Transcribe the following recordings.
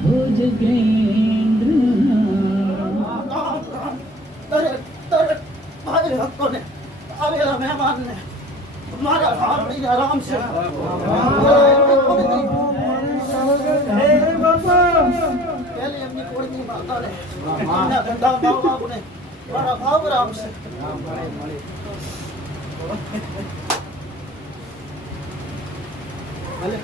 ભુજ કેન્દ્ર દરેક દરેક મારી હકોને આવેલા મહેમાનને મારા ભાભણી આરામ છે પહેલી એમની કોળની માતાને એમના ધંધા બાબાને મારા ભાવ રામ છે ભલે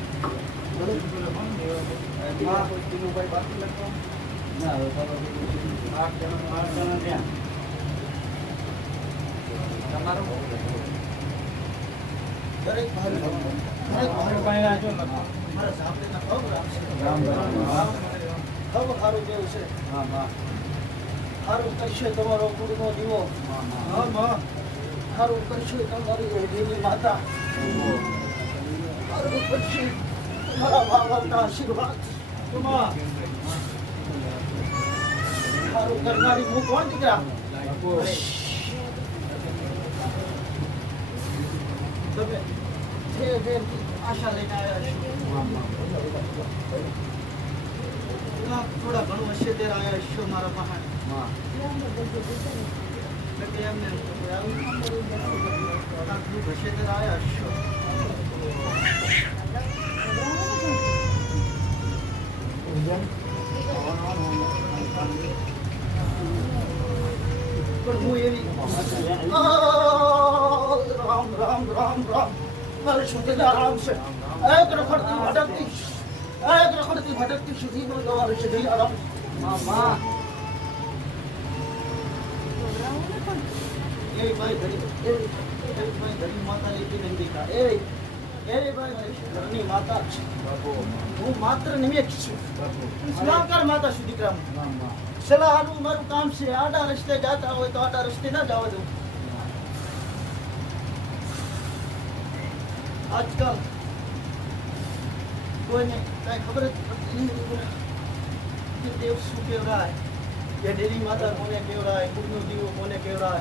તમારું દરેક ભાઈ દરેક ભાઈ મારા સાંભળીને ભાવ રામ છે? ખબ ખારું જેવું છે સારું કરશે તમારો કુળનો દીવો. હા માં સારું કરશે તમારી ઓઢીની માતા. સારું કરશે તમારા બાબાના આશીર્વાદ. તમા સારું કરનારી હું કોણ દીકરા? તમે જે જે આશા લઈને આવ્યા છો. થોડા ઘણું હશે ત્યારે આવ્યા છો મારા મહાન એટલે એમને એમ તો કોઈ આવ્યું આટલું હશે ત્યારે આવ્યા છો પણ હું એવી આ, રામ રામ રામ રામ મારે શુદ્ધતા રામ છે એક રખડતી ભટકતી એક રખડતી ભટકતી સુધી નો તમારે છે જય રામ મામા મારી કામ છે આડા રસ્તે જાતા હોય તો આડા રસ્તે ના જવા દઉં આજકાલ કોઈને કાંઈ ખબર જ પડતી દેવ શું કહેવાય કે દેવી માતા કોને કહેવાય, કુળનો દીવો કોને કહેવાય?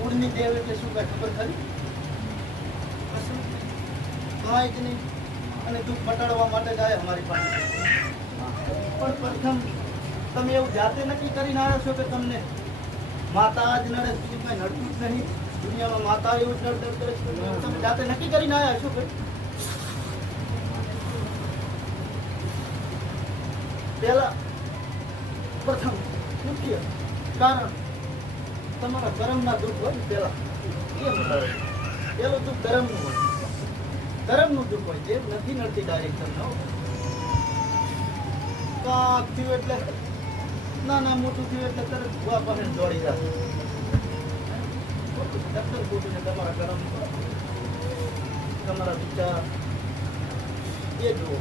કુળની દેવ એટલે શું કાંઈ ખબર ખરી? કશું? જ નહીં? અને દુઃખ મટાડવા માટે જાય અમારી પાસે. પણ પ્રથમ, તમે એવું જાતે નક્કી કરીને આવ્યા છો કે તમને માતા જ નડે? બીજું કઈ નડતું જ નહીં. દુનિયામાં માતા એવું જ નડતર કરે છે. તમે જાતે નક્કી કરીને આવ્યા છો કે? પહેલા કારણ તમારા કર્મના દુઃખ હોય ને પેલા પેલું દુઃખ ધર્મનું હોય. ધર્મનું દુઃખ હોય જે નથી નડતી ડાયરેક્ટ તમને કાક થયું એટલે નાના મોટું થયું એટલે તરત ભૂવા પાસે દોડી જાય. ડૉક્ટર ખોટું છે તમારા ગરમ તમારા વિચાર. એ જુઓ.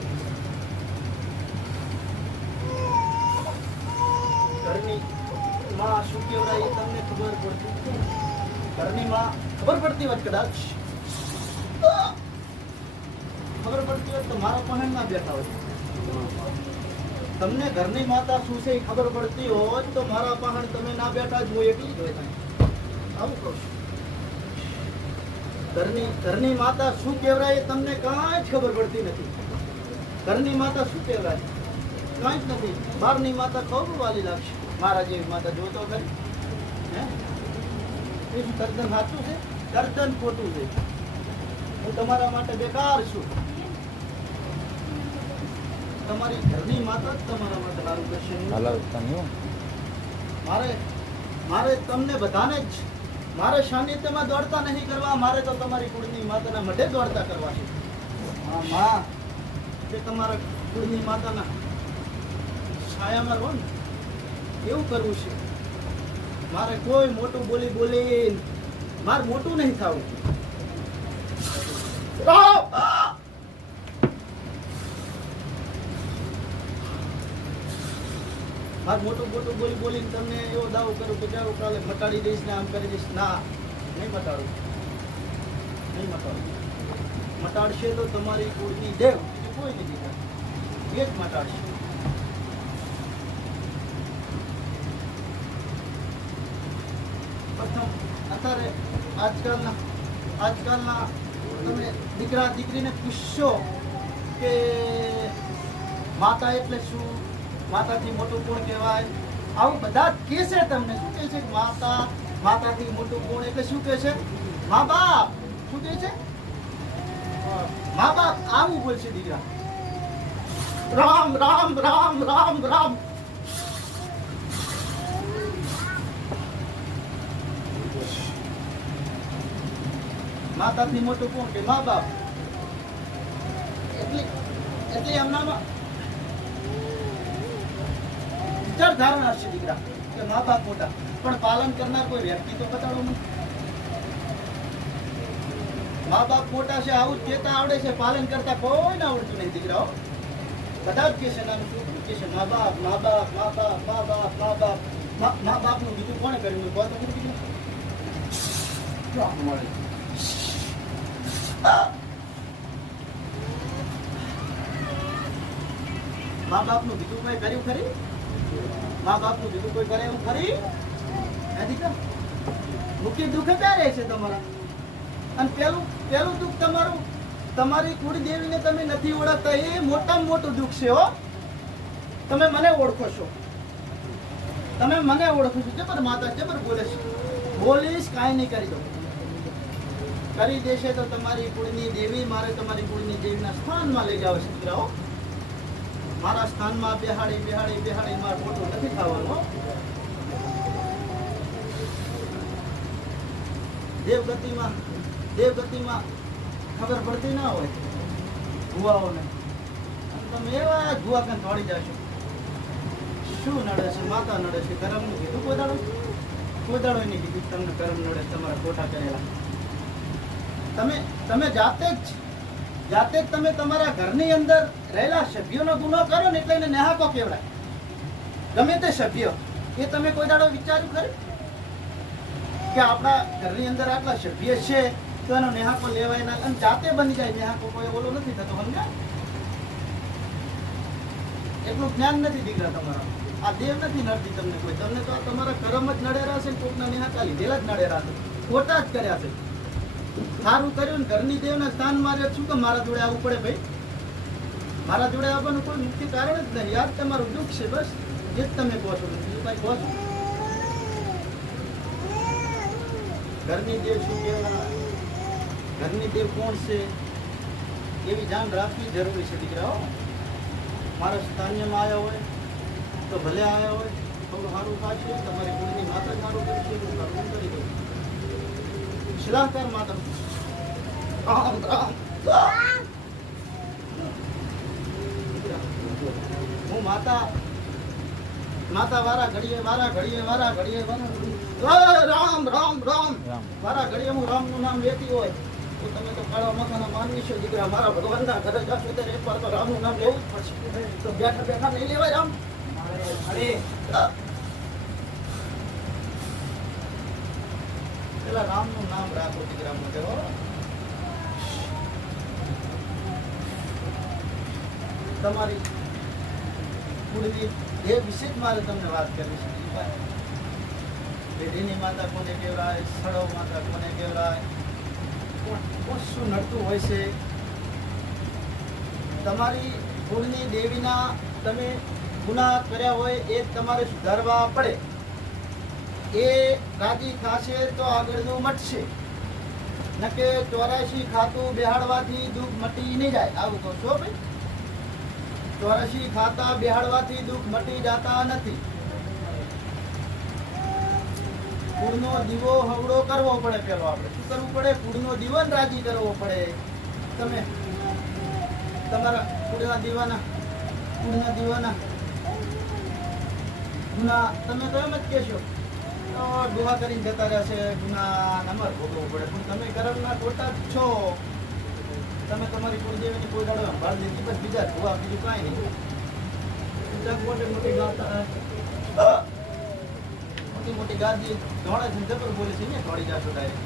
ઘરની માં શું કહેવાય એ તમને ખબર પડતી. ઘરની માં ખબર પડતી હોત કદાચ? ખબર પડતી હોત તો મારા પાસે ના બેઠા હોય. તમને ઘરની માતા શું છે એ ખબર પડતી હોય તો મારા પહાણ તમે ના બેઠા જ હોય એટલી જ હોય. આવું કહું છું. ઘરની ઘરની માતા શું કહેવાય એ તમને કાંઈ જ ખબર પડતી નથી. ઘરની માતા શું કહેવાય? કાંઈ જ નથી. બહારની માતા ખૂબ વાલી લાગશે? મારા જેવી માતા જોતો ખરી હે? એ શું તદ્દન સાચું છે? તદ્દન ખોટું છે. હું તમારા માટે બેકાર છું. તમારી ઘરની માતા જ તમારા માટે સારું કરશે. મારે મારે તમને બધાને જ મારે સાનિધ્યમાં દોડતા નહીં કરવા મારે તો તમારી કુળની માતાના મઢે દોડતા કરવા છે. હા માં જે તમારા કુળની માતાના છાયામાં રહો ને. એવું કરવું છે? મારે કોઈ મોટું બોલી બોલી મારે મોટું નહીં થવું. મારે મોટું મોટું બોલી બોલીને તમને એવો દાવો કરું કે જાઓ કાલે મટાડી દઈશ ને આમ કરી દઈશ. ના નહીં મટાડું. નહીં મટાડું. મટાડશે તો તમારી કુળની દેવ બીજું કોઈ નહીં દીધા એ જ મટાડશે. પ્રથમ, અત્યારે આજકાલના આજકાલના તમે દીકરા, દીકરીને પૂછશો કે માતા એટલે શું? માતાથી મોટું કોણ કહેવાય? આવું બધા જ કહે છે તમને. શું કહે છે? માતા, માતાથી મોટું કોણ એટલે શું કહે છે? મા બાપ. શું કહે છે? મા બાપ આવું બોલશે દીકરા. રામ રામ રામ રામ રામ. માતાથી મોટું કોણ કે મા બાપ? એટલે, એટલી એમનામાં વિચાર ધારણા છે દીકરા, કે મા બાપ મોટા. પણ પાલન કરનાર કોઈ વ્યક્તિ તો બતાડો મને મા બાપ મોટા છે, આવું કેતા આવડે છે, પાલન કરતા કોઈ ના આવડતું નહીં દીકરાઓ. બધા જ કે છે, નાનું છોકરું કે છે, મા બાપ મા બાપ મા બાપ મા બાપ મા બાપ. મા બાપનું બીજું કોણે કર્યું? દીકરા? જોવા મળે મા બાપનું બીજું કોઈ કર્યું ખરી? મા બાપનું બીજું કોઈ કરે એવું ખરી? મુખ્ય દુઃખ ક્યાં રહે છે તમારા? અને પેલું પેલું દુઃખ તમારું, તમારી કુળદેવીને તમે નથી ઓળખતા, એ મોટામાં મોટું દુઃખ છે હો. તમે મને ઓળખો છો. તમે મને ઓળખો છો. જબર માતા, જબર બોલે છે. બોલીશ કાંઈ નહીં કરી દો કરી દેશે તો તમારી કુળની દેવી મારે તમારી કુળની દેવીના સ્થાનમાં લઈ જાવ છે દીકરાઓ મારા સ્થાનમાં બેહાડી બેહાડી બેહાડી મારે મોટું નથી થવાનું. દેવગતિમાં દેવગતિમાં ખબર પડતી ના હોય ગુવાઓને તમે એવા ગુવા કાન દોડી જશો? શું નડે છે? માતા નડે છે? કરમનું કીધું કોદાડો કોદાડો નહીં કીધું તમને કરમ નડે, તમારા ખોટા કરેલા. તમે તમે જાતે જ જાતે જ તમે તમારા ઘરની અંદર રહેલા સભ્યોનો ગુનો કરો ને એટલે એને નેહાકો કેવડાય ગમે તે સભ્ય, એ તમે કોઈ દાડો વિચાર્યું ખરું? કે આપણા ઘરની અંદર આટલા સભ્ય છે, તો એનો નેહાકો લેવાય ના, અને જાતે બની જાય, નેહાકો કોઈ ઓલો નથી થતો સમજા એટલું જ્ઞાન નથી દીકરા તમારા. આ દેવ નથી નડતી તમને કોઈ. તમને તો આ તમારા કર્મ જ નડેરા છે કોકના નેહાકા લીધેલા જ નડેરા છે. ખોટા જ કર્યા છે. સારું કર્યું ને ઘરની દેવના સ્થાન મારે શું કે મારા જોડે આવવું પડે ભાઈ? મારા જોડે આવવાનું કોઈ મુખ્ય કારણ જ નહીં. યાર, તમારું દુઃખ છે બસ. જે તમે કહો છો. બીજું કહો છો? ઘરની દેવ શું કહેવાય? ઘરની દેવ કોણ છે? એવી જાણ રાખવી જરૂરી છે દીકરાઓ મારા સ્થાન્યમાં આવ્યા હોય, તો ભલે આવ્યા હોય થોડું સારું પાછું તમારી કુળની માતા સારું કરશે તો સારું કરી દો શિલાકાર માતા રામ રામ હું માતા માતા વારા ઘડીએ વારા ઘડીએ વારા ઘડીએ વારા. રામ રામ રામ. વારા ઘડીએ હું રામનું નામ લેતી હોય. તો તમે તો કાળા માથાના માનવી છો દીકરા. મારા ભગવાનના ઘરે જશો ત્યારે એકવાર તો રામનું નામ લેવું જ પડશે. તો બેઠા બેઠા નહીં લેવાય રામ અરે પેલા રામનું નામ રાખો દીકરા માટે તમારી કુળની એ વિશે જ મારે તમને વાત કરવી છે. પેઢીની માતા કોને કહેવાય, સડો માતા કોને કહેવાય શું નડતું હોય છે. તમારી કુળની દેવીના તમે ગુના કર્યા હોય એ તમારે સુધારવા પડે. એ રાજી ખાશે તો આગળનું મટશે. નકે ચોરાશી ખાતું બેહાડવાથી દુઃખ મટી નહીં જાય? આવું કહો છો ભાઈ? ચોરાશી ખાતા બેહાડવાથી દુઃખ મટી જતા નથી. કુળનો દીવો હવડો કરવો પડે પેલો આપણે. શું કરવું પડે? કુળનો દીવન રાજી કરવો પડે. તમે તમારા કુળના દીવાના કુળના દીવાના ગુના તમે તો એમ જ કહેશો. તો કરીને જતા રહેશે, ગુના નંબર ભોગવવો પડે. પણ તમે કરમના ખોટા જ છો. તમે તમારી કુળદેવીની કોઈ દાડો સંભાળ લીધી બસ બીજા દુહા, બીજું કાંઈ નહીં. મોટી મોટી મોટી મોટી ગાદી ધોળા છે જબર બોલે છે ને થોડી જાશો ડાયરેક્ટ.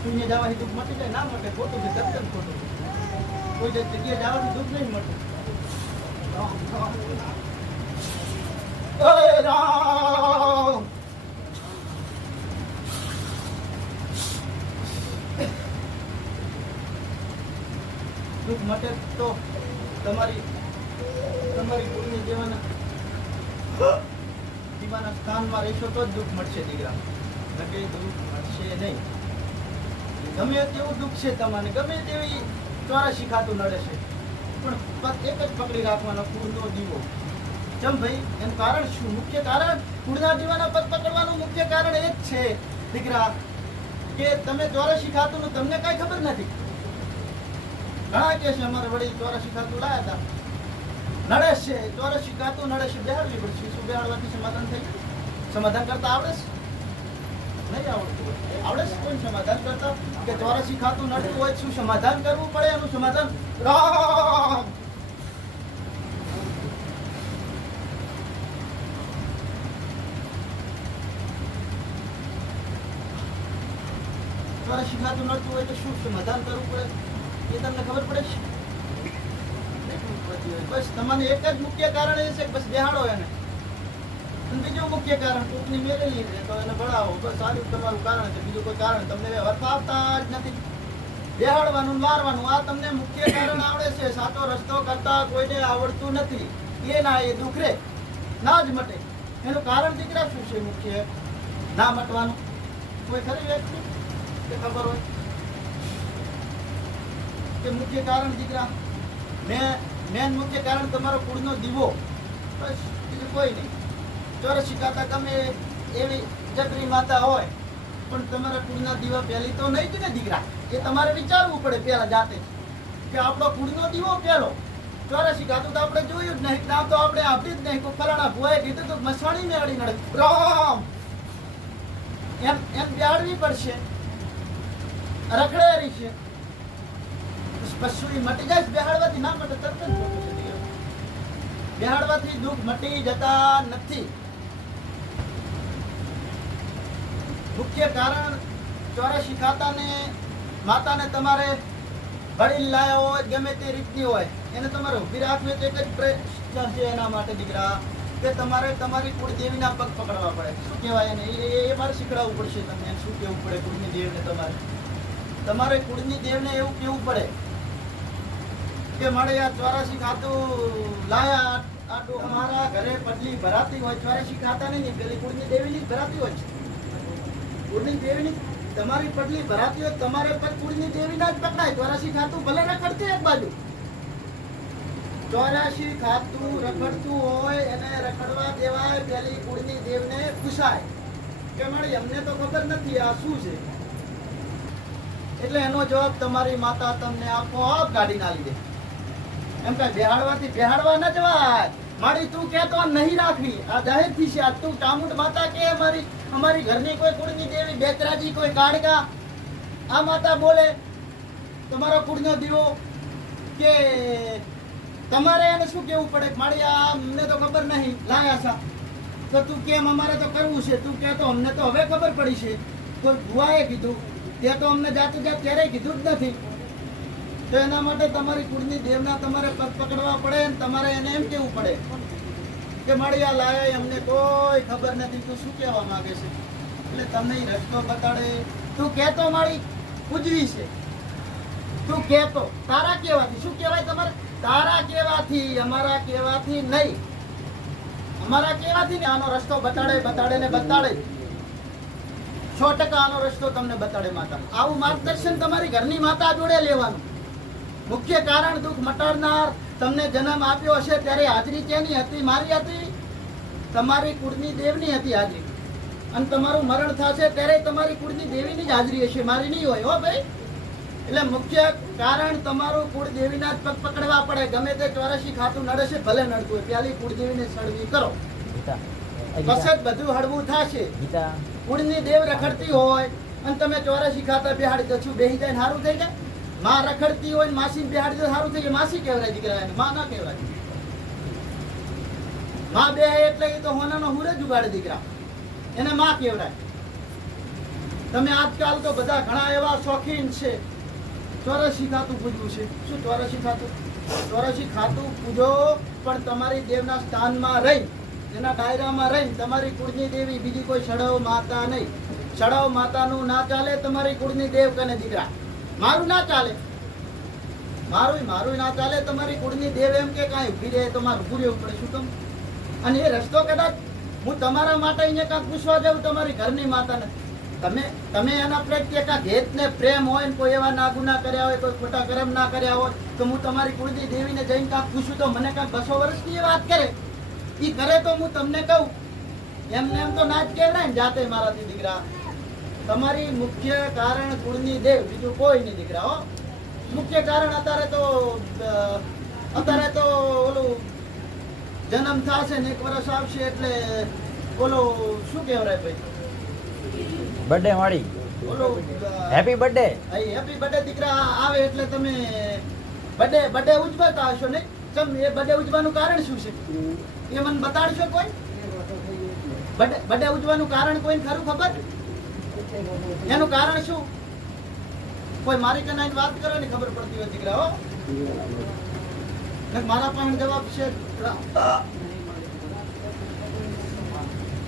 શૂન્ય જવાની દુઃખ મટી જાય, ના મટે, ખોટું છે, સત્યમ ખોટું કોઈ જગ્યાએ જવાનું દુઃખ નહીં અરે રામ. મટે તો તમારી તમારી કુળની દેવાના જીવાના સ્થાનમાં રહેશો તો જ દુઃખ મળશે દીકરા. નકે દુઃખ મળશે નહીં. ગમે તેવું દુઃખ છે તમને, ગમે તેવી ચોરાશી ખાતું નડે છે. પણ એક જ પકડી રાખવાનો, કુળનો દીવો. ચમ ભાઈ, એનું કારણ શું? મુખ્ય કારણ કુળના દીવાના પદ પકડવાનું મુખ્ય કારણ એ જ છે. દીકરા, કે તમે ચોરાશી ખાતું તમને કાંઈ ખબર નથી. ઘણા છે, અમારે વળી ચોરાશી ખાતું લાયા હતા નડે છે ચોરાશી ખાતું નડે બેહાડવી પડશે. શું બેહાડવાથી સમાધાન થઈ સમાધાન કરતા આવડે છે? નહીં આવડતું આવડે છે કોણ સમાધાન કરતા? કે ચોરાશી ખાતું નડતું હોય શું સમાધાન કરવું પડે? એનું સમાધાન રામ! ચોરાશી ખાતું નડતું હોય તો શું સમાધાન કરવું પડે? એ તમને ખબર પડે છે. બસ તમને એક જ મુખ્ય કારણ એ છે બસ બેહાડો એને. બીજું મુખ્ય કારણ, કોકની મેળેલી છે, તો એને ભણાવો. બસ સારું તમારું કારણ છે. બીજું કોઈ કારણ તમને હવે વર્તાવતા જ નથી. બેહાડવાનું, મારવાનું, આ તમને મુખ્ય કારણ આવડે છે. સાચો રસ્તો કરતા કોઈને આવડતું નથી. એ ના, એ દુઃખ રે. ના જ મટે. એનું કારણ દીકરા શું છે મુખ્ય? ના મટવાનું. કોઈ ખરી વ્યક્તિ કે ખબર હોય? કે મુખ્ય કારણ દીકરા? મેં, મેન મુખ્ય કારણ તમારો કુળનો દીવો. બસ, બીજું કોઈ નહીં. ચોરસી શીખાતા ગમે એવી જકરી માતા હોય, પણ તમારા કુળના દીવા પહેલી તો નહીં જ ને દીકરા? એ તમારે વિચારવું પડે પહેલા જાતે. કે આપણો કુળનો દીવો પહેલો. ચોરસી ગાતું તો આપણે જોયું જ નહીં નામ તો આપણે આપી જ નહીં. કોઈ ફલાણા ભુવાએ કીધું તો મસવાણી અડી નડે. રામ એમ એમ બેહાડવી પડશે. રખડેરી છે. પશુ મટી જાય, બેહાડવાથી ના મટે, તરત જ બેહાડવાથી દુઃખ મટી જતા નથી. મુખ્ય કારણ ચોરાશી ખાતાને, માતાને તમારે ભળી લાયા હોય, ગમે તે રીતની હોય, એને તમારે ઊભી રાખવી તો એક જ પ્રશ્ન છે એના માટે દીકરા, કે તમારે તમારી કુળદેવીના પગ પકડવા પડે. શું કહેવાય એને? એ મારે શીખડાવવું પડશે તમને. શું કહેવું પડે કુળની દેવને તમારે? તમારે કુળની દેવને એવું કહેવું પડે કે મારે આ ચોરાસી ખાતું લાયા આટલું અમારા ઘરે પટલી ભરાતી હોય, ચોરાસી ખાતા નહીં પેલી કુળની દેવીની ભરાતી હોય છે. કુળની દેવીની તમારી પટલી ભરાતી હોય, તમારે પણ કુળની દેવીના જ પકડાય. ચોરાસી ખાતું ભલે રખડતી એક બાજુ. ચોરાસી ખાતું રખડતું હોય, એને રખડવા દેવાય, પેલી કુળની દેવને પૂછાય. કે મળી અમને તો ખબર નથી આ શું છે. એટલે એનો જવાબ તમારી માતા તમને આપોઆપ કાઢી ના લીધે. એમ કે બેહાડવાથી બેહાડવા ન જવાય. મારી તું કે તો નહીં રાખવી આ જાહેરથી છે તું ચામુંડ માતા કે અમારી અમારી ઘરની કોઈ કુળની દેવી, બેતરાજી કોઈ કાળગા આ માતા બોલે, તમારો કુળનો દીવો કે તમારે એને શું કેવું પડે? મારી આ અમને તો ખબર નહીં. લાયા સા. તો તું કેમ અમારે તો કરવું છે? તું કે તો અમને તો હવે ખબર પડી છે. કોઈ ભુવાએ કીધું, તે તો અમને જાતું જાત ક્યારેય કીધું જ નથી. તો એના માટે તમારી કુળની દેવના તમારે પગ પકડવા પડે અને તમારે એને એમ કેવું પડે કે આ લાયા અમને કોઈ ખબર નથી તું શું કહેવા માંગે છે? એટલે તમને રસ્તો બતાડે. તું કહેતો મારી પૂજવી છે. તું કહેતો. તારા કહેવાથી. શું કહેવાય તમારે? તારા કહેવાથી, અમારા કહેવાથી નહીં. અમારા કહેવાથી ને આનો રસ્તો બતાડે બતાડે ને બતાડે. સો ટકા આનો રસ્તો તમને બતાડે માતા આવું માર્ગદર્શન તમારી ઘરની માતા જોડે લેવાનું. મુખ્ય કારણ દુઃખ મટાડનાર તમને જન્મ આપ્યો હશે ત્યારે હાજરી કેની હતી? મારી હતી? તમારી કુળની દેવની હતી હાજરી અને તમારું મરણ થશે ત્યારે તમારી કુળની દેવીની જ હાજરી હશે. મારી નહીં હોય હો ભાઈ. એટલે મુખ્ય કારણ તમારું કુળ દેવીના જ પગ પકડવા પડે. ગમે તે ચોરસી ખાતું નડે છે ભલે નડતું હોય. પ્યાલી કુળ દેવીને સળવી કરો. જ બધું હળવું થશે. કુળની દેવ રખડતી હોય અને તમે ચોરસી ખાતા બેહાડી દો છું બેહી જાય સારું થઈ જાય. માં રખડતી હોય માસી બિહાડી તો સારું થઈ માસી કહેવાય દીકરા માં ના કહેવાયમાં બે એટલે એ તો હોનાનો હુરે જ ઉગાડે દીકરા. એને માં કહેવાય તમે આજકાલ તો બધા ઘણા એવા શોખીન છે. ચોરસી ખાતું પૂજવું છે. શું ચોરસી ખાતું? ચોરસી ખાતું પૂજો, પણ તમારી દેવના સ્થાનમાં રહી, એના ડાયરામાં રહી, તમારી કુળની દેવી બીજી કોઈ સડવ માતા નહીં. સડાવ માતાનું ના ચાલે, તમારી કુળની દેવ કને દીકરા? મારું ના ચાલે. મારું મારું ના ચાલે. તમારી કુળની દેવ એમ કે કાંઈ ઊભી રહે તો મારે ઊભું રહેવું પડે, શું કામ? અને એ રસ્તો કદાચ હું તમારા માટે અહીંયા કાંઈક પૂછવા જાઉં, તમારી ઘરની માતાને. તમે તમે એના પ્રત્યે કાંઈક હેત ને પ્રેમ હોય ને કોઈ એવા ના ગુના કર્યા હોય, કોઈ ખોટા કર્મ ના કર્યા હોય, તો હું તમારી કુળની દેવીને જઈને કાંઈક પૂછું તો મને કાંઈક બસો વર્ષની એ વાત કરે. એ કરે તો હું તમને કહું. એમને એમ તો ના જ કહેવાય ને જાતે મારાથી દીકરા. તમારી મુખ્ય કારણ કુળની દેવ બીજું કોઈ નહીં દીકરા હો. મુખ્ય કારણ અત્યારે તો અત્યારે તો ઓલું જન્મ થશે ને એક વર્ષ આવશે એટલે ઓલો શું કહેવાય ભાઈ? બર્થડે વાળી. ઓલો હેપી બર્થડે હેપી બર્થડે દીકરા આવે એટલે તમે બર્થડે બર્થડે ઉજવતા હશો ને? ચમ એ બર્થડે ઉજવાનું કારણ શું છે? એ મને બતાડશો કોઈ? બર્થડે બર્થડે ઉજવાનું કારણ કોઈને ખરું ખબર? એનું કારણ શું? કોઈ મારી કને આવીને વાત કરો ને ખબર પડતી હોય દીકરા, હો. મારા પાસે જવાબ છે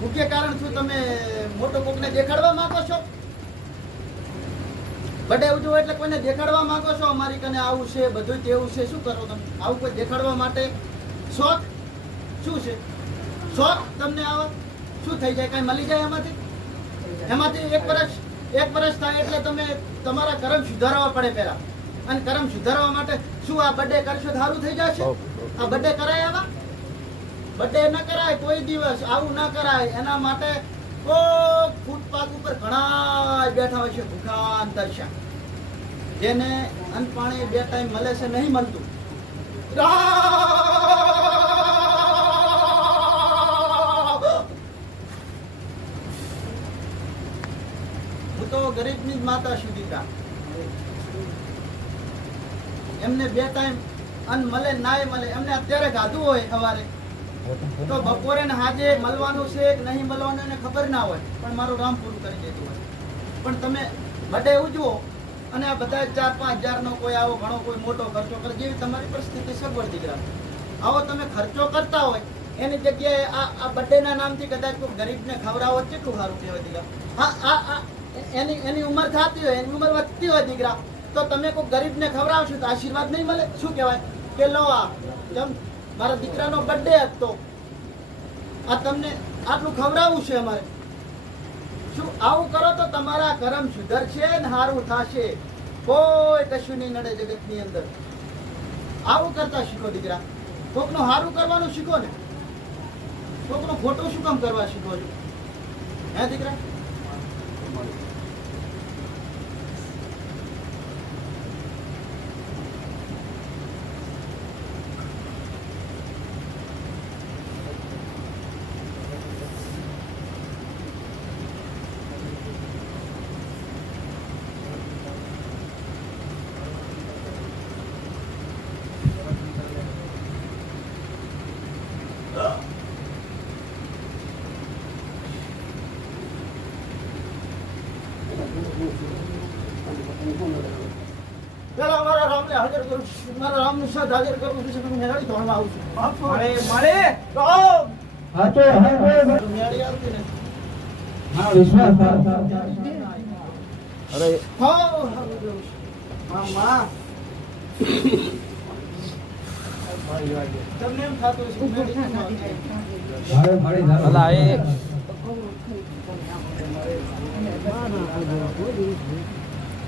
મુખ્ય કારણ શું તમે મોટો કોકને દેખાડવા માંગો છો? બડે ઉજવો એટલે કોઈને દેખાડવા માંગો છો? અમારી કને આવું છે બધું તેવું છે, શું કરો તમે? આવું કોઈ દેખાડવા માટે શોખ? શું છે? શોખ તમને આવો? શું થઈ જાય? કાંઈ મળી જાય એમાંથી એમાંથી એક વર્ષ એક વર્ષ થાય એટલે તમે તમારા કર્મ સુધારવા પડે પહેલા. અને કર્મ સુધારવા માટે શું આ બર્થડે કરશો સારું થઈ જશે? આ બર્થડે કરાય આવા બર્થડે ન કરાય કોઈ દિવસ આવું ન કરાય. એના માટે કોક ફૂટપાથ ઉપર ઘણા બેઠા હોય છે ભૂખા ને જેને અન્ન પાણી બે ટાઈમ મળે છે નહીં મળતું. હું ગરીબની માતા સુધીતા એમને બે ટાઈમ અન્ન મળે, નાય મળે, એમને અત્યારે ગાધું હોય સવારે. તો બપોરે ને હાજે મળવાનું છે કે નહીં મળવાનું એને ખબર ના હોય, પણ મારું રામ પૂરું કરી દેતું હોય. પણ તમે બડે ઉજવો અને આ બધા ચાર પાંચ હજાર નો કોઈ આવો ઘણો કોઈ મોટો ખર્ચો કરે, જેવી તમારી પરિસ્થિતિ સગવડ દીકરા. આવો તમે ખર્ચો કરતા હોય, એની જગ્યાએ આ આ બર્થડે ના નામથી કદાચ કોઈ ગરીબને ખવડાવો કેટલું સારું કહેવાય દીકરા? હા, આ આ એની એની ઉંમર થતી હોય, એની ઉંમર વધતી હોય દીકરા, તો તમે કોઈ ગરીબને ખવડાવશો તો આશીર્વાદ નહીં મળે? શું કહેવાય? કે લો આ, જેમ, મારા દીકરાનો બર્થડે હતો. આ તમને આટલું ખવડાવવું છે અમારે. શું આવું કરો તો તમારા કર્મ સુધરશે ને સારું થશે. કોઈ કશું નહીં નડે જગતની અંદર. આવું કરતા શીખો દીકરા. કોકનું સારું કરવાનું શીખો ને. કોકનું ખોટું શું કામ કરવા શીખો છો? હે દીકરા? હાજર કરું છું. મારા સાથ હાજર કરવું છે તમે મેળાડી ધોળમાં આવું છું મળે મળે રામ! આવતી. હા વિશ્વાસ કર અરે હા, હારું જવું છે. હા, માં. તમને એમ થતું આવતી? ભાડે એ.